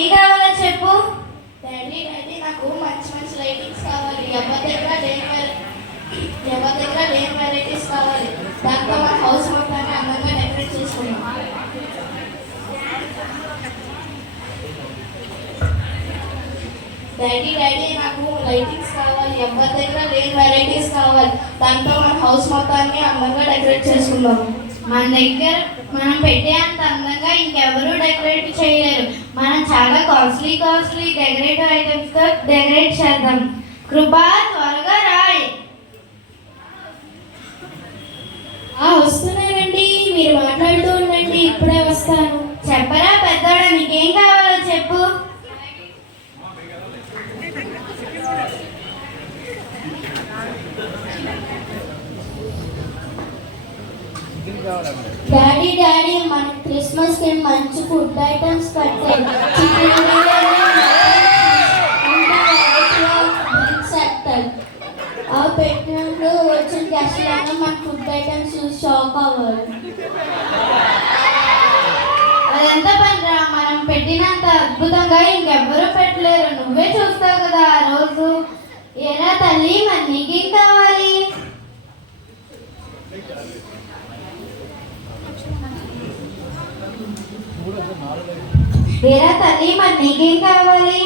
ఏం కావాలో చెప్పు. డాడీ డాడీ నాకు మంచి మంచి లైటింగ్స్ కావాలి. ఎవరి దగ్గర లేని వెరైటీస్ కావాలి. దాంతో మన హౌస్ మొత్తాన్ని అందంగా డెకరేట్ చేసుకున్నాం. డాడీ డాడీ నాకు లైటింగ్స్ కావాలి. ఎవరి దగ్గర లేని వెరైటీస్ కావాలి. దాంతో మన హౌస్ మొత్తాన్ని అందంగా డెకరేట్ చేసుకుందాం. మనం పెట్టే అంత అందంగా ఇంకెవరూ డెకరేట్ చేయలేరు. మనం చాలా కాస్ట్లీ డెకరేటివ్ ఐటమ్స్ తో డెకరేట్ చేద్దాం. కృపా త్వరగా రాయ్. వస్తున్నానండి, మీరు మాట్లాడుతూ ఉండండి, ఇప్పుడే వస్తాను. చెప్పరా పెద్దోడా, నీకేం కావాలో చెప్పు. డాడీ డాడీ మన క్రిస్మస్ కి మంచి ఫుడ్ ఐటమ్స్ పెట్టాయి. అవి పెట్టినప్పుడు వచ్చిన గెస్ట్లన్నా మన ఫుడ్ ఐటమ్స్ చూసి షాక్ అవ్వాలి. అదంతా పనిరా, మనం పెట్టినంత అద్భుతంగా ఇంకెవ్వరూ పెట్టలేరు. నువ్వే చూస్తావు కదా ఆ రోజు. ఎలా తల్లి, మరి నీకేం కావాలి? ఏరా తల్లి, మరి నీకేం కావాలి?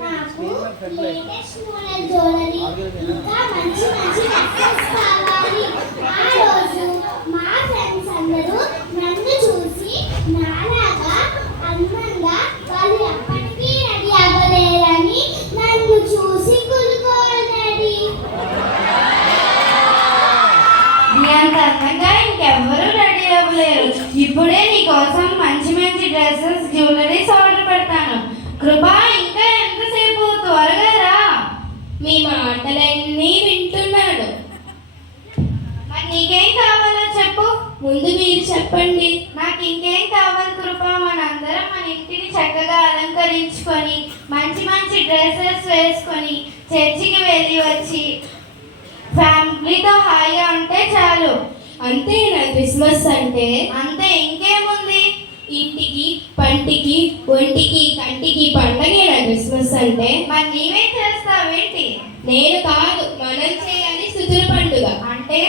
నాకు లేటెస్ట్ మోడల్ జ్యువెలరీ ఇంకా మంచి మంచి నెక్లెస్ కావాలి. ఆ రోజు మా ఫ్రెండ్స్ అందరూ నన్ను చూసి నాలాగా అందంగా వాళ్ళు ఎప్పటికీ రెడీ అవ్వలేరని నన్ను చూసి కులుకోవాలి. అంత అందంగా ఇంకెవ్వరూ రెడీ అవ్వలేరు. ఇప్పుడే నీ కోసం మంచి మంచి డ్రెస్సెస్, జ్యువెలరీస్ ఆర్డర్ పెడతాను. కృపా, ఇంకా ఎంతసేపు? త్వరగా రా. మీ మాటలన్నీ వింటున్నాడు. మరి నీకేం కావాలో చెప్పు. ముందు మీరు చెప్పండి. నాకు ఇంకేం కావాలి కృపా? మనందరం మన ఇంటిని చక్కగా అలంకరించుకొని మంచి మంచి డ్రెస్సెస్ వేసుకొని చర్చికి వెళ్ళి వచ్చి ఫ్యామిలీతో హాయిగా ఉంటే చాలు. అంతేనా క్రిస్మస్ అంటే? అంతే, ఇంకేముంది? ఇంటికి పంటికి ఒంటికి కంటికి పండగేనా క్రిస్మస్ అంటే? మరి నీవేం చేస్తావేంటి? నేను కాదు, మనం చేయాలి స్తుతుల పండుగ. అంటే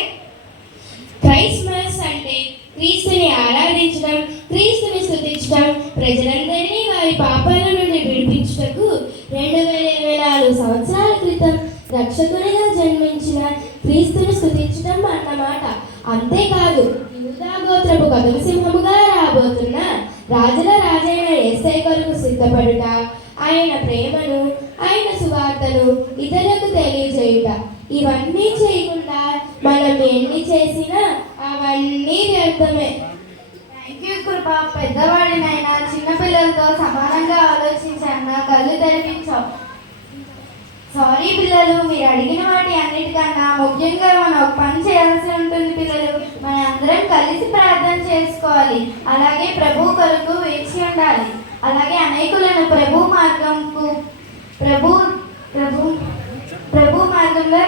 క్రైస్మస్ అంటే క్రీస్తుని ఆరాధించడం, క్రీస్తుని స్తుతించడం, ప్రజలందరినీ వారి పాపాల నుండి విడిపించుటకు 2024 సంవత్సరాల క్రితం రక్షకునిగా జన్మించిన క్రీస్తుని స్తుతించడం అన్నమాట. అంతేకాదు, యూదా గోత్రపు కదమసింహముగా రాబోతున్న రాజుల రాజైన యేసయ్య కొరకు సిద్ధపడుట, ఆయన ప్రేమను, ఆయన సువార్తను ఇతరులకు తెలియజేయుట. ఇవన్నీ చేయకుండా మనం ఎన్ని చేసినా అవన్నీ వ్యర్థమే. థ్యాంక్ యూ కృప. పెద్దవాడినైనా చిన్నపిల్లలతో సమానంగా ఆలోచించాను. నా కళ్ళు తెరిపించావు. సారీ పిల్లలు, మీరు అడిగిన వాటి అన్నిటికన్నా ముఖ్యంగా మనం ఒక పని చేయాల్సి ఉంటుంది పిల్లలు. మన అందరం కలిసి ప్రార్థన చేసుకోవాలి. అలాగే ప్రభు కొరకు వేచి ఉండాలి. అలాగే అనేకులను ప్రభు మార్గంలో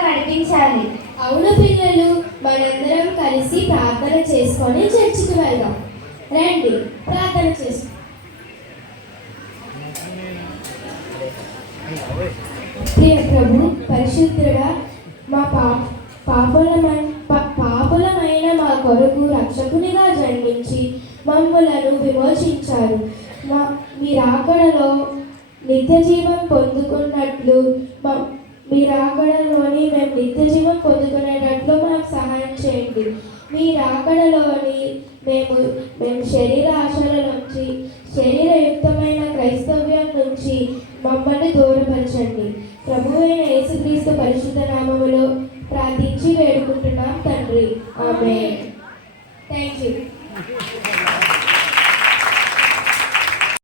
నడిపించాలి. అవును పిల్లలు, మనందరం కలిసి ప్రార్థన చేసుకొని చర్చికి వెళ్దాం. రండి, ప్రార్థన చేసుకో. ప్రియ ప్రభు, పరిశుద్ధుడా, మా పాపులమైన మా కొరకు రక్షకునిగా జన్మించి మమ్ములను విమోచించారు. మీ రాకడలో నిత్య జీవం పొందుకున్నట్లు మేము నిత్య జీవం పొందుకునేటట్లు మాకు సహాయం చేయండి. మీ రాకడలోని మేము శరీర ఆశల నుంచి, శరీరయుక్తమైన క్రైస్తవ్యం నుంచి మమ్మల్ని దూరపరచండి. ప్రభువైన యేసుక్రీస్తు పరిశుద్ధ నామములో ప్రార్థించి వేడుకుంటున్నాం తండ్రి. ఆమేన్. Thank you.